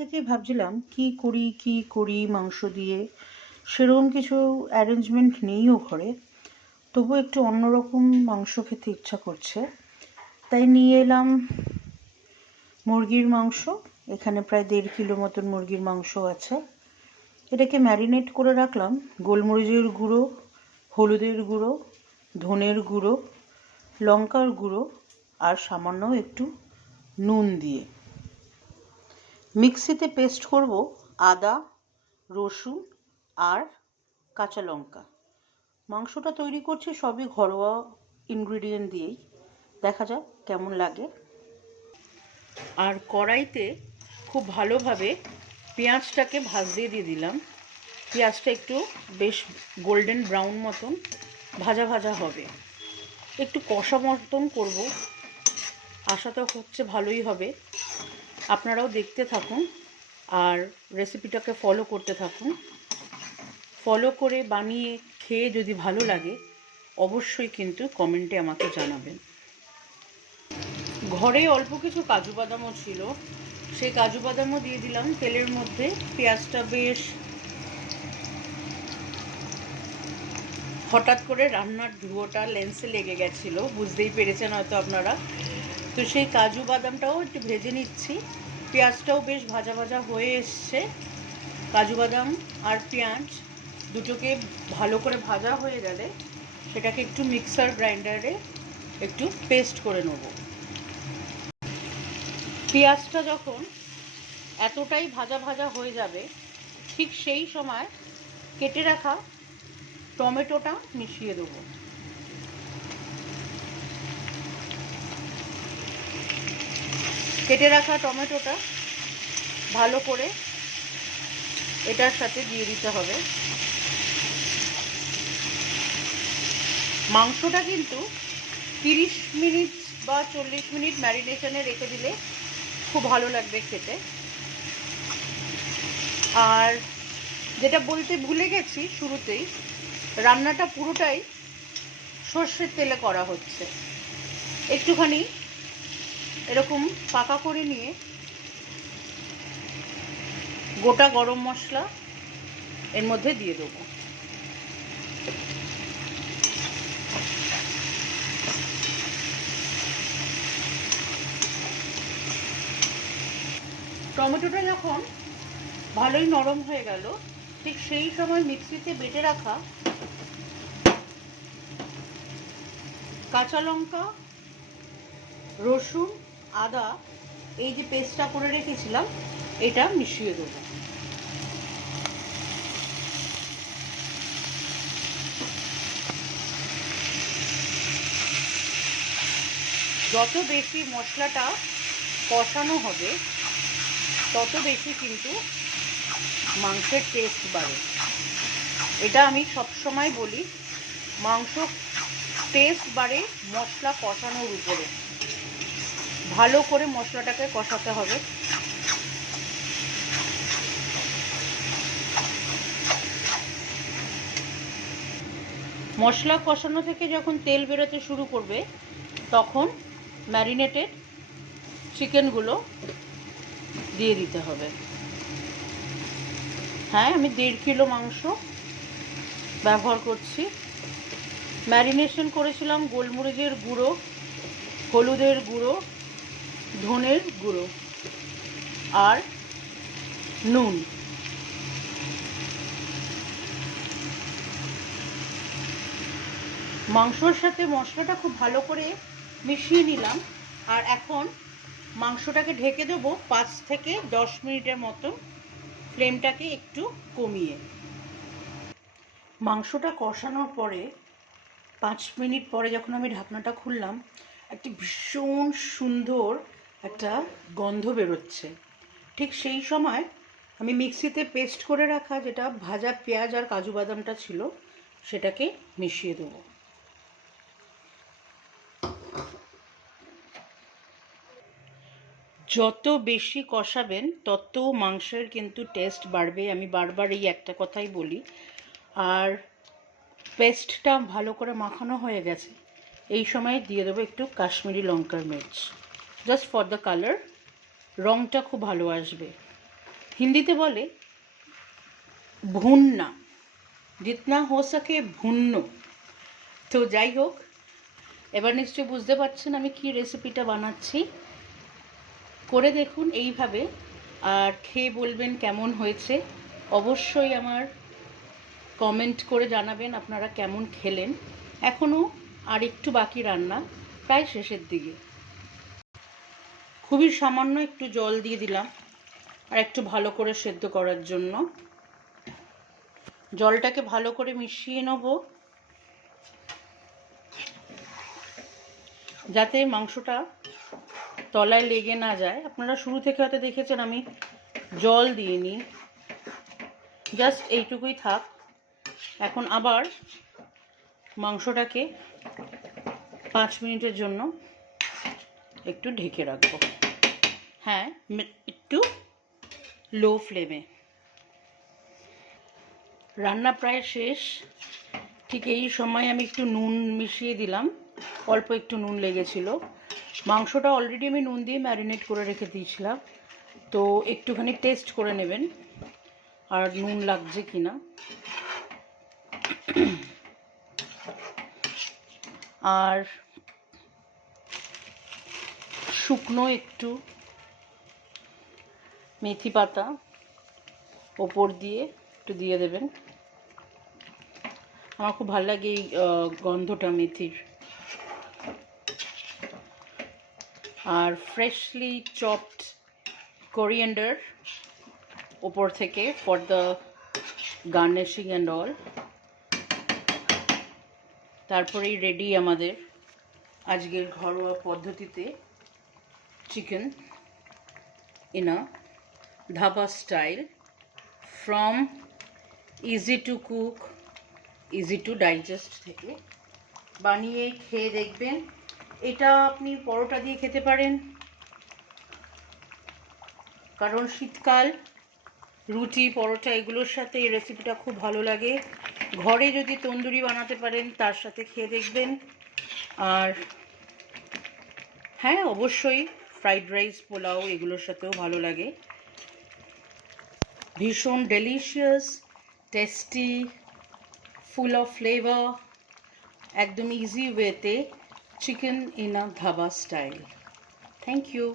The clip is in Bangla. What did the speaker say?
থেকেই ভাবছিলাম কি করি মাংস দিয়ে। সেরকম কিছু অ্যারেঞ্জমেন্ট নেইও ঘরে, তবু একটু অন্যরকম মাংস খেতে ইচ্ছা করছে, তাই নিয়ে এলাম মুরগির মাংস। এখানে প্রায় 1.5 কিলো মতন মুরগির মাংস আছে। এটাকে ম্যারিনেট করে রাখলাম গোলমরিচের গুঁড়ো, হলুদের গুঁড়ো, ধনের গুঁড়ো, লঙ্কার গুঁড়ো আর সামান্য একটু নুন দিয়ে। মিক্সিতে পেস্ট করব আদা, রসুন আর কাঁচা লঙ্কা। মাংসটা তৈরি করছি সবই ঘরোয়া ইনগ্রিডিয়েন্ট দিয়েই, দেখা যাক কেমন লাগে। আর কড়াইতে খুব ভালোভাবে পেঁয়াজটাকে ভাজতে দিয়ে দিলাম। পেঁয়াজটা একটু বেশ গোল্ডেন ব্রাউন মতন ভাজা ভাজা হবে, একটু কষা মতন করব, আশা তো হচ্ছে ভালোই হবে। আপনারাও দেখতে থাকুন আর রেসিপিটাকে ফলো করতে থাকুন। ফলো করে বানিয়ে খেয়ে যদি ভালো লাগে অবশ্যই কিন্তু কমেন্টে আমাকে জানাবেন। ঘরে অল্প কিছু কাজু বাদামও ছিল, সেই কাজু বাদামও দিয়ে দিলাম তেলের মধ্যে। পেঁয়াজটা বেশ হঠাৎ করে রান্নার ধুয়োটা লেন্সে লেগে গেছিলো, বুঝতেই পেরেছেন হয়তো আপনারা। তো সেই কাজু বাদামটাও একটু ভেজে নিচ্ছি। পেঁয়াজটাও বেশ ভাজা ভাজা হয়ে এসছে। কাজু বাদাম আর পেঁয়াজ দুটোকে ভালো করে ভাজা হয়ে গেলে সেটাকে একটু মিক্সার গ্রাইন্ডারে একটু পেস্ট করে নেব। পেঁয়াজটা যখন এতটাই ভাজা ভাজা হয়ে যাবে ঠিক সেই সময় কেটে রাখা টমেটোটা মিশিয়ে দেবো। কেটে রাখা টমেটোটা ভালো করে এটার সাথে দিয়ে দিতে হবে। মাংসটা কিন্তু 30 মিনিট বা 40 মিনিট ম্যারিনেশনে রেখে দিলে খুব ভালো লাগবে খেতে। আর যেটা বলতে ভুলে গেছি শুরুতেই, রান্নাটা পুরোটাই সর্ষের তেলে করা হচ্ছে। একটুখানি এরকম পাকা করে নিয়ে গোটা গরম মশলা এর মধ্যে দিয়ে দেবো। টমেটোটা যখন ভালোই নরম হয়ে গেল ঠিক সেই সময় মিক্সিতে বেটে রাখা কাঁচা লঙ্কা, রসুন, আদা, এই যে পেস্টটা করে রেখেছিলাম এটা মিশিয়ে দেবো। যত বেশি মশলাটা কষানো হবে তত বেশি কিন্তু মাংসের টেস্ট বাড়ে। এটা আমি সবসময় বলি, মাংস টেস্ট বাড়ে মশলা কষানোর উপরে। ভালো করে মশলাটাকে কষাতে হবে। মশলা কষানো থেকে যখন তেল বেরোতে শুরু করবে তখন ম্যারিনেটেড চিকেনগুলো দিয়ে দিতে হবে। হ্যাঁ, আমি 1.5 কিলো মাংস ব্যবহার করছি। ম্যারিনেশন করেছিলাম গোলমরিচের গুঁড়ো, হলুদের গুঁড়ো, ধনের গুঁড়ো আর নুন। মাংসর সাথে মশলাটা খুব ভালো করে মিশিয়ে নিলাম। আর এখন মাংসটাকে ঢেকে দেবো 5 থেকে 10 মিনিটের মতো, ফ্লেমটাকে একটু কমিয়ে। মাংসটা কষানোর পরে 5 মিনিট পরে যখন আমি ঢাকনাটা খুললাম, একটা ভীষণ সুন্দর একটা গন্ধ বেরোচ্ছে। ঠিক সেই সময় আমি মিক্সিতে পেস্ট করে রাখা যেটা ভাজা পেঁয়াজ আর কাজু বাদামটা ছিল সেটাকে মিশিয়ে দেবো। যত বেশি কষাবেন তত মাংসের কিন্তু টেস্ট বাড়বে, আমি বারবার এই একটা কথাই বলি। আর পেস্টটা ভালো করে মাখানো হয়ে গেছে, এই সময় দিয়ে দেবো একটু কাশ্মীরি লঙ্কার মির্চ, জাস্ট ফর দ্য কালার, রঙটা খুব ভালো আসবে। হিন্দিতে বলে ভুননা, জিতনা হো সকে ভুনো। তো যাই হোক, এবার নিশ্চয়ই বুঝতে পারছেন আমি কি রেসিপিটা বানাচ্ছি। করে দেখুন এইভাবে, আর খেয়ে বলবেন কেমন হয়েছে। অবশ্যই আমার কমেন্ট করে জানাবেন আপনারা কেমন খেলেন। এখনও আর একটু বাকি রান্না, প্রায় শেষের দিকে। খুবই সামান্য একটু জল দিয়ে দিলাম আর একটু ভালো করে সেদ্ধ করার জন্য। জলটাকে ভালো করে মিশিয়ে নেব যাতে মাংসটা তলায় লেগে না যায়। আপনারা শুরু থেকে হয়তো দেখেছেন আমি জল দিইনি, জাস্ট এইটুকুই থাক। এখন আবার মাংসটাকে 5 মিনিটের জন্য একটু ঢেকে রাখবো। হ্যাঁ, একটু লো ফ্লেমে। রান্না প্রায় শেষ। ঠিক এই সময় আমি একটু নুন মিশিয়ে দিলাম, অল্প একটু নুন লেগেছিল। মাংসটা অলরেডি আমি নুন দিয়ে ম্যারিনেট করে রেখে দিয়েছিলাম, তো একটুখানি টেস্ট করে নেবেন আর নুন লাগছে কিনা। আর শুকনো একটু মেথি পাতা ওপর দিয়ে একটু দিয়ে দেবেন। আমার খুব ভালো লাগে এই গন্ধটা মেথির। আর ফ্রেশলি চপড কোরিয়েন্ডার ওপর থেকে for the garnishing and all. তারপরেই রেডি আমাদের আজকের ঘরোয়া পদ্ধতিতে chicken in a dhaba style, from easy to cook easy to digest থেকে বানিয়ে খেয়ে দেখবেন। এটা আপনি পরোটা দিয়ে খেতে পারেন, কারণ শীতকাল রুটি পরোটা এগুলোর সাথে এই রেসিপিটা খুব ভালো লাগে। ঘরে যদি তন্দুরি বানাতে পারেন তার সাথে খেয়ে দেখবেন। আর হ্যাঁ, অবশ্যই ফ্রাইড রাইস পোলাও এগুলোর সাথেও ভালো লাগে। ভীষণ delicious, tasty, full of flavour, একদম ইজি ওয়েতে chicken in a dhaba style. Thank you.